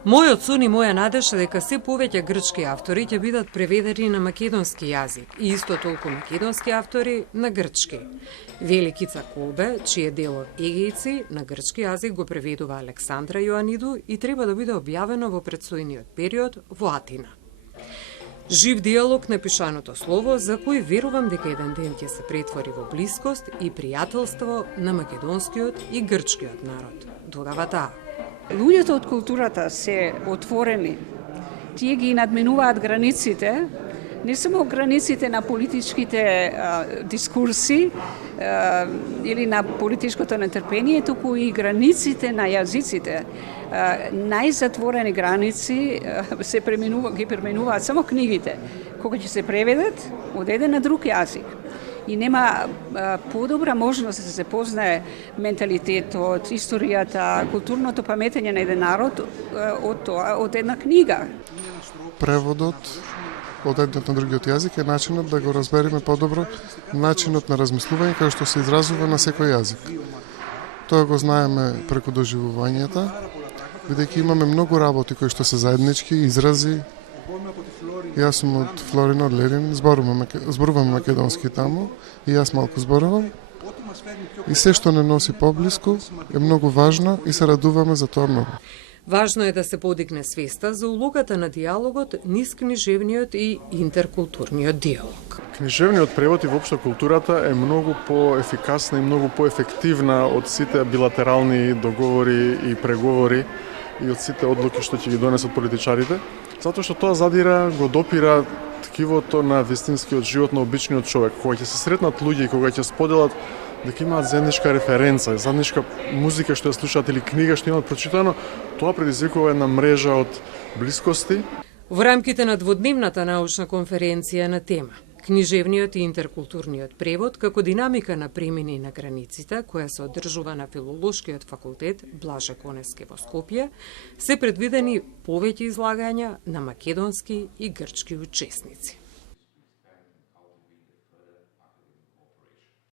Мојот сон и моја надеж е дека се повеќе грчки автори ќе бидат преведени на македонски јазик и исто толку македонски автори на грчки. Вели Кица Колбе, чие дело Егејци на грчки јазик го преведува Александра Јоаниду и треба да биде објавено во предстојниот период во Атина. Жив диалог на пишаното слово, за кој верувам дека еден ден ќе се претвори во блискост и пријателство на македонскиот и грчкиот народ. Додава таа. Луѓето од културата се отворени. Тие ги надминуваат границите, не само границите на политичките дискурси или на политичкото нетрпение, туку и границите на јазиците. Најзатворени граници ги преминуваат само книгите. Кога ќе се преведат, оде на друг јазик. И нема подобра можност да се познае менталитетот, историјата, културното паметење на еден народ од една книга. Преводот од едниот на другиот јазик е начинот да го разбереме подобро начинот на размислување кој што се изразува на секој јазик. Тоа го знаеме преку доживувањата, бидејќи имаме многу работи кои што се заеднички, изрази. Јас сум од Флорина, од Лерин, зборувам македонски таму и јас малку зборувам. И се што не носи поблиску е многу важно и се радуваме за тоа многу. Важно е да се подигне свеста за улогата на диалогот низ книжевниот и интеркултурниот диалог. Книжевниот превод и воопшто културата е многу поефикасна и многу поефективна од сите билатерални договори и преговори и од сите одлуки што ќе ги донесат политичарите, затоа што тоа задира, го допира ткивото на вистинскиот живот на обичниот човек. Кога ќе се сретнат луѓе и кога ќе споделат дека имаат заедничка референца, заедничка музика што ја слушаат или книга што имаат прочитано, тоа предизвикува една мрежа од блискости. Во рамките на дводневната научна конференција на тема Книжевниот и интеркултурниот превод како динамика на премини на границите, која се одржува на Филолошкиот факултет Блаже Коневски во Скопје, се предвидени повеќе излагања на македонски и грчки учесници.